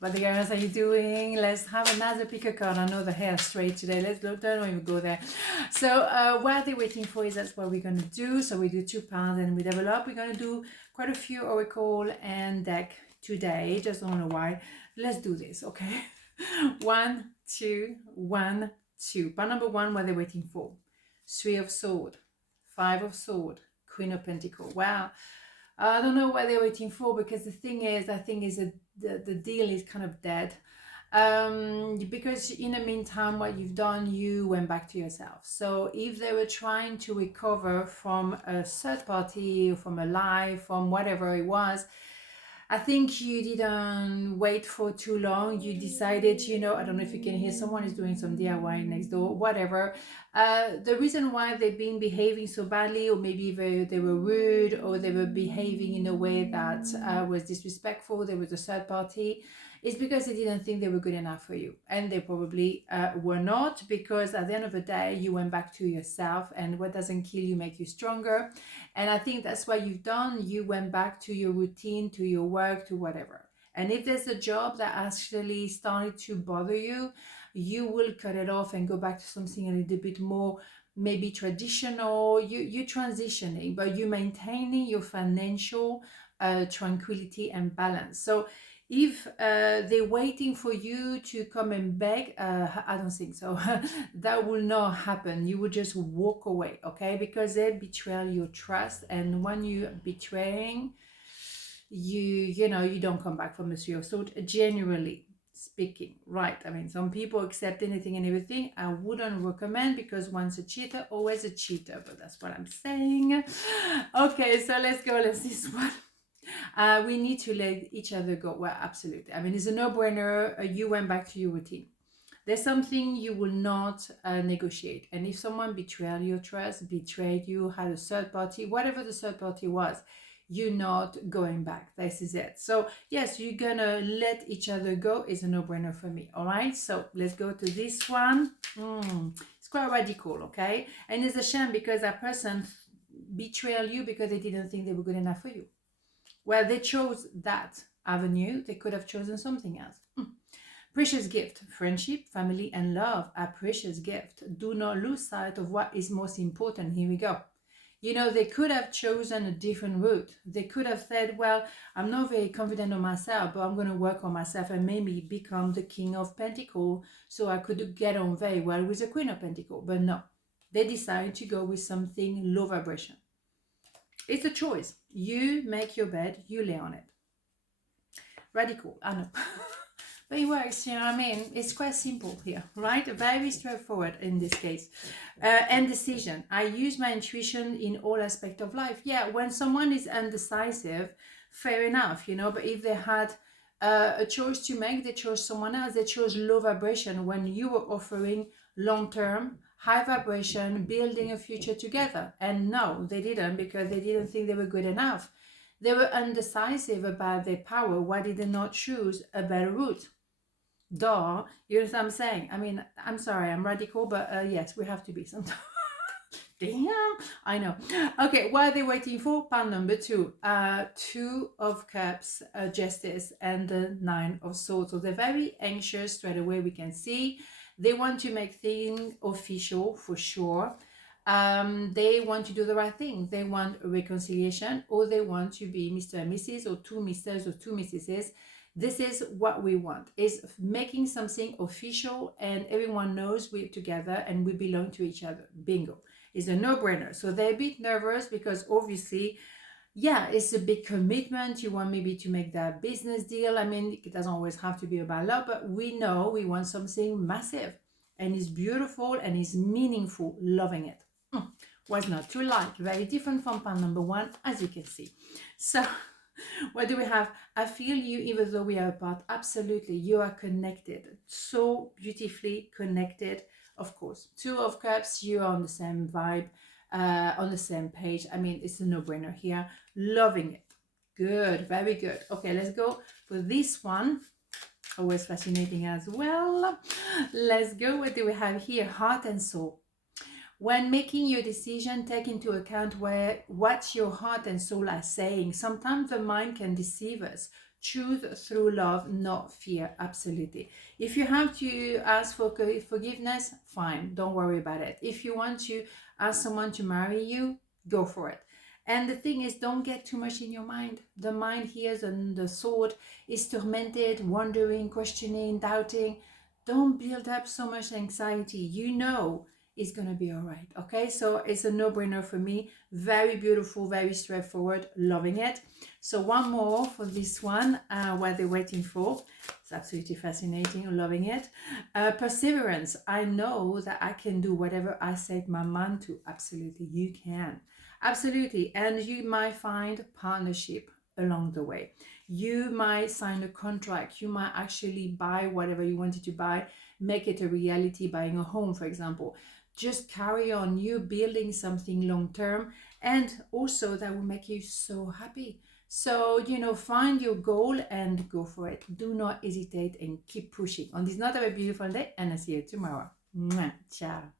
What the girls are you doing? Let's have another pick a card. I know the hair is straight today. Let's don't even go there. So what they're waiting for is that's what we're gonna do. So we do 2 pounds and we develop. We're gonna do quite a few oracle and deck today. Just don't know why. Let's do this, okay? 1, 2, 1, 2. Part number 1, what they're waiting for. 3 of Swords, 5 of Swords, Queen of Pentacles. Wow. I don't know what they're waiting for, because the thing is, I think is that the deal is kind of dead. Because in the meantime, what you've done, you went back to yourself. So if they were trying to recover from a third party, from a lie, from whatever it was, I think you didn't wait for too long. You decided, you know, I don't know if you can hear someone is doing some DIY next door, whatever. The reason why they've been behaving so badly, or maybe they were rude, or they were behaving in a way that was disrespectful, there was a third party, is because they didn't think they were good enough for you. And they probably were not, because at the end of the day, you went back to yourself, and what doesn't kill you make you stronger. And I think that's what you've done. You went back to your routine, to your work, to whatever. And if there's a job that actually started to bother you, you will cut it off and go back to something a little bit more maybe traditional. You're transitioning, but you're maintaining your financial tranquility and balance. So if they're waiting for you to come and beg, I don't think so. That will not happen. You will just walk away, okay? Because they betray your trust, and when you're betraying, you know, you don't come back from the 3 of Swords, generally speaking, right? I mean, some people accept anything and everything. I wouldn't recommend, because once a cheater, always a cheater, but that's what I'm saying. Okay, so let's go. Let's this one. We need to let each other go. Well, absolutely. I mean, it's a no-brainer. You went back to your routine. There's something you will not negotiate. And if someone betrayed your trust, betrayed you, had a third party, whatever the third party was, you're not going back. This is it. So yes, you're gonna let each other go is a no-brainer for me. All right, so let's go to this one. It's quite radical, okay? And it's a shame, because that person betrayed you because they didn't think they were good enough for you. Well, they chose that avenue. They could have chosen something else. Precious gift. Friendship, family, and love are precious gift. Do not lose sight of what is most important. Here we go. You know, they could have chosen a different route. They could have said, well, I'm not very confident on myself, but I'm going to work on myself and maybe become the King of Pentacles, so I could get on very well with the Queen of Pentacles. But no, they decided to go with something low vibration. It's a choice. You make your bed, you lay on it. Radical, I know. But it works, you know what I mean? It's quite simple here, right? Very straightforward in this case. And decision. I use my intuition in all aspects of life. Yeah, when someone is undecisive, fair enough, you know, but if they had a choice to make, they chose someone else. They chose low vibration when you were offering long-term, high vibration, building a future together. And no, they didn't, because they didn't think they were good enough. They were undecisive about their power. Why did they not choose a better route? Duh, you know what I'm saying? I mean, I'm sorry, I'm radical, but yes, we have to be sometimes. Damn, I know. Okay, what are they waiting for? Part number 2. 2 of Cups, Justice, and the 9 of Swords. So they're very anxious straight away, we can see. They want to make things official for sure. They want to do the right thing. They want a reconciliation, or they want to be Mr. and Mrs., or 2 Mrs. or 2 Mrs. This is what we want, is making something official, and everyone knows we're together and we belong to each other. Bingo. It's a no-brainer. So they're a bit nervous, because obviously, yeah, it's a big commitment. You want maybe to make that business deal. I mean, it doesn't always have to be about love, but we know we want something massive, and it's beautiful and it's meaningful. Loving it. Was not to like. Very different from part number 1, as you can see. So what do we have? I feel you even though we are apart. Absolutely. You are connected. So beautifully connected. Of course. 2 of Cups. You are on the same vibe. On the same page. I mean, it's a no-brainer here. Loving it. Good. Very good. Okay, let's go for this one. Always fascinating as well. Let's go. What do we have here? Heart and soul. When making your decision, take into account what your heart and soul are saying. Sometimes the mind can deceive us Choose through love, not fear. Absolutely. If you have to ask for forgiveness, fine, don't worry about it. If you want to ask someone to marry you, go for it. And the thing is, don't get too much in your mind. The mind here, the sword, is tormented, wondering, questioning, doubting. Don't build up so much anxiety. You know it's gonna be all right. Okay, so it's a no-brainer for me. Very beautiful, very straightforward, loving it. So one more for this one, what they're waiting for. It's absolutely fascinating, loving it. Perseverance. I know that I can do whatever I set my mind to. Absolutely, you can. Absolutely, and you might find partnership along the way. You might sign a contract. You might actually buy whatever you wanted to buy, make it a reality, buying a home, for example. Just carry on, you building something long term, and also that will make you so happy. So, find your goal and go for it. Do not hesitate and keep pushing. On this note, have a beautiful day, and I'll see you tomorrow. Mwah. Ciao.